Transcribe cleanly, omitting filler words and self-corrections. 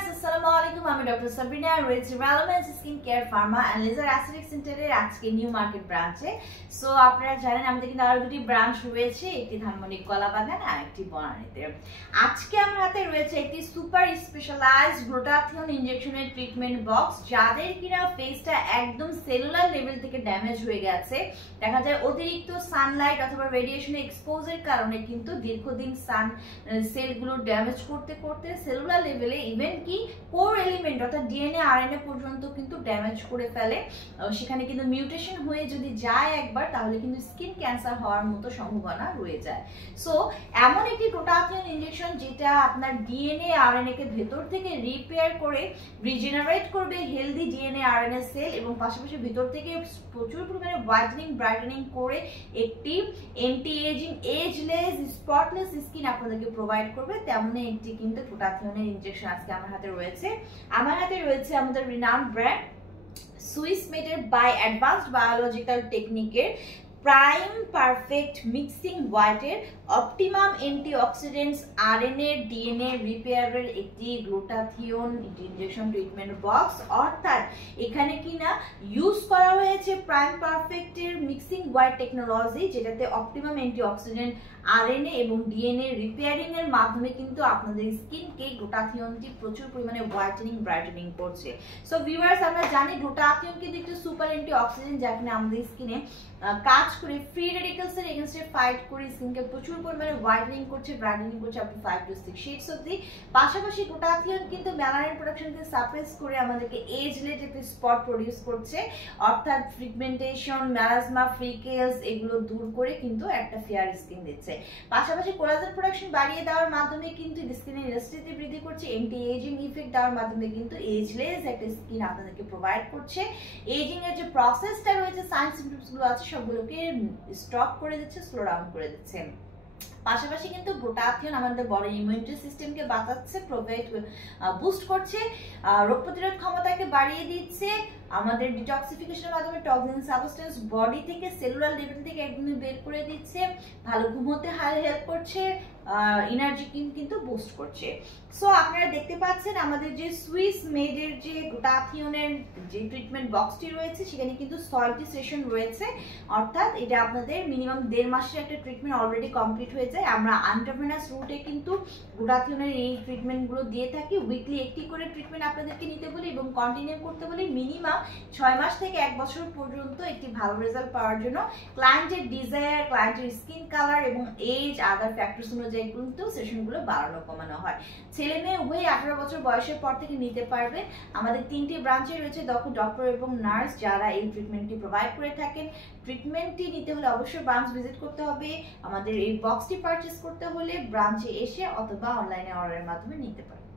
Viewers আসসালামু আলাইকুম আমি ডক্টর সাবরিনা রয়েছে relevance skin care pharma and laser aesthetic সেন্টারের আজকে নিউ মার্কেট ব্রাঞ্চে। সো আপনারা জানেন আমাদের কিন্তু আরো দুটি ব্রাঞ্চ রয়েছে, একটি ধানমন্ডি কলাবাগান আর একটি বনানীতে। আজকে আমার হাতে রয়েছে একটি সুপার স্পেশালাইজড গ্লুটাথিয়ন ইনজেকশনের ট্রিটমেন্ট বক্স, যাদের কিনা ফেসটা একদম সেলুলার লেভেল থেকে ড্যামেজ হয়ে গেছে। দেখা যায় অতিরিক্ত সানলাইট অথবা রেডিয়েশনে এক্সপোজের কারণে কিন্তু দীর্ঘদিন সান সেলগুলো ড্যামেজ করতে করতে সেলুলার লেভেলে ইভেন কি কোর এলিমেন্ট অর্থাৎ ডিএনএ আরএনএ পর্যন্ত কিন্তু ড্যামেজ করে ফেলে। সেখানে কিন্তু মিউটেশন হয়ে যদি যায় একবার, তাহলে কিন্তু স্কিন ক্যান্সার হওয়ার মতো সম্ভাবনা রয়ে যায়। সো এমন একটি গ্লুটাথিয়ন ইনজেকশন যেটা আপনার ডিএনএ আরএনএ কে ভেতর থেকে রিপেয়ার করে রিজেনারেট করবে হেলদি ডিএনএ আরএনএ সেল, এবং পাশাপাশি ভেতর থেকে প্রচুর পরিমাণে হোয়াইটেনিং ব্রাইটেনিং করে একটি anti ageing ageless spotless skin আপনাদেরকে প্রোভাইড করবে। তেমনই একটি কিন্তু গ্লুটাথিয়নের ইনজেকশন আজকে আমার হাতে রয়েছে। আমার হাতে রয়েছে আমাদের রিনাউন্ড ব্র্যান্ড সুইস মেডের বাই অ্যাডভান্সড বায়োলজিক্যাল টেকনিকের প্রাইম পারফেক্ট মিক্সিং হোয়াইটের অপটিমাম অ্যান্টিঅক্সিডেন্টস আরএনএ ডিএনএ রিপেয়ারের একটি গ্লুটাথিয়ন ইনজেকশন ট্রিটমেন্ট বক্স। অর্থাৎ এখানে কিনা ইউজ করা হয়েছে প্রাইম পারফেক্টের মিক্সিং হোয়াইট টেকনোলজি, যেটাতে অপটিমাম অ্যান্টিঅক্সিডেন্ট আরএনএ এবং ডিএনএ রিপেয়ারিং এর মাধ্যমে কিন্তু আপনাদের স্কিনকে গ্লুটাথিয়নটি প্রচুর পরিমাণে হোয়াইটেনিং ব্রাইটেনিং করছে। সো ভিউয়ার্স, আমরা জানি গ্লুটাথিয়ন কিন্তু একটি সুপার অ্যান্টিঅক্সিডেন্ট, যা কিনা আমাদের স্কিনে কাজ করে ফ্রি রেডিক্যালস এর এগেইনস্টে ফাইট করে স্কিনকে প্রচুর পরিমাণে হোয়াইটেনিং করছে, ব্রাইটেনিং করছে আপ টু 5 to 6 শেডস অবধি। পাশাপাশি গ্লুটাথিয়ন কিন্তু মেলানিন প্রোডাকশনকে সাপ্রেস করে আমাদেরকে এজ রিলেটেড স্পট প্রডিউস করছে, অর্থাৎ পিগমেন্টেশন, মেলাজমা, ফ্রিকেলস এগুলো দূর করে কিন্তু একটা ফেয়ার স্কিন দিচ্ছে। পাশাপাশি কোলাজেন প্রোডাকশন বাড়িয়ে দেওয়ার মাধ্যমে কিন্তু স্কিনের ইলাস্টিসিটি বৃদ্ধি করছে, অ্যান্টি এজিং ইফেক্ট দেওয়ার মাধ্যমে কিন্তু এজলেস একটা স্কিন আপনাদেরকে প্রোভাইড করছে। এজিং এর যে প্রসেসটা রয়েছে, সাইন সিম্পটমস গুলো আছে সবগুলোকে স্টপ করে দিচ্ছে, স্লো ডাউন করে দিচ্ছে। পাশাপাশি কিন্তু গ্লুটাথিয়ন আমাদের বডি ইমিউনিটি সিস্টেমকে বাঁচাচ্ছে, বুস্ট করছে, রোগ প্রতিরোধ ক্ষমতাকে বাড়িয়ে দিচ্ছে, আমাদের ডিটক্সিফিকেশনের মাধ্যমে টক্সিন সাবস্টেন্স বডি থেকে সেলুলার লেভেল থেকে একদমই বের করে দিচ্ছে, ভালো ঘুমোতে হেল্প করছে, এনার্জি কিন্তু বুস্ট করছে। সো আপনারা দেখতে পাচ্ছেন আমাদের যে সুইস মেডের যে গ্লুটাথিয়নের যে ট্রিটমেন্ট বক্সটি রয়েছে, সেখানে কিন্তু 6টি সেশন রয়েছে। অর্থাৎ এটা আপনাদের মিনিমাম 1.5 মাসের একটা ট্রিটমেন্ট অলরেডি কমপ্লিট হয়ে যায়। আমরা আন্টারভেনাস রুটে কিন্তু গ্লুটাথিয়নের এই ট্রিটমেন্টগুলো দিয়ে থাকি। উইকলি একটি করে ট্রিটমেন্ট আপনাদেরকে নিতে বলি এবং কন্টিনিউ করতে বলি মিনিমাম 6 মাস থেকে 1 বছর পর্যন্ত একটি ভালো রেজাল্ট পাওয়ার জন্য। ক্লায়েন্টের ডিজায়ার, ক্লায়েন্টের স্কিন কালার এবং এজ আদার ফ্যাক্টরস অনুযায়ী কিন্তু সেশনগুলো বাড়ানো কমানো হয়। ছেলে মেয়ে উভয়ই 18 বছর বয়সের পর থেকে নিতে পারবেন। আমাদের 3টি ব্রাঞ্চে রয়েছে ডক্টর এবং নার্স যারা এই ট্রিটমেন্টটি প্রোভাইড করে থাকেন। ট্রিটমেন্টটি নিতে হলে অবশ্যই ব্রাঞ্চ ভিজিট করতে হবে। আমাদের এই বক্সটি পারচেজ করতে হলে ব্রাঞ্চে এসে অথবা অনলাইনে অর্ডারের মাধ্যমে নিতে পারবেন।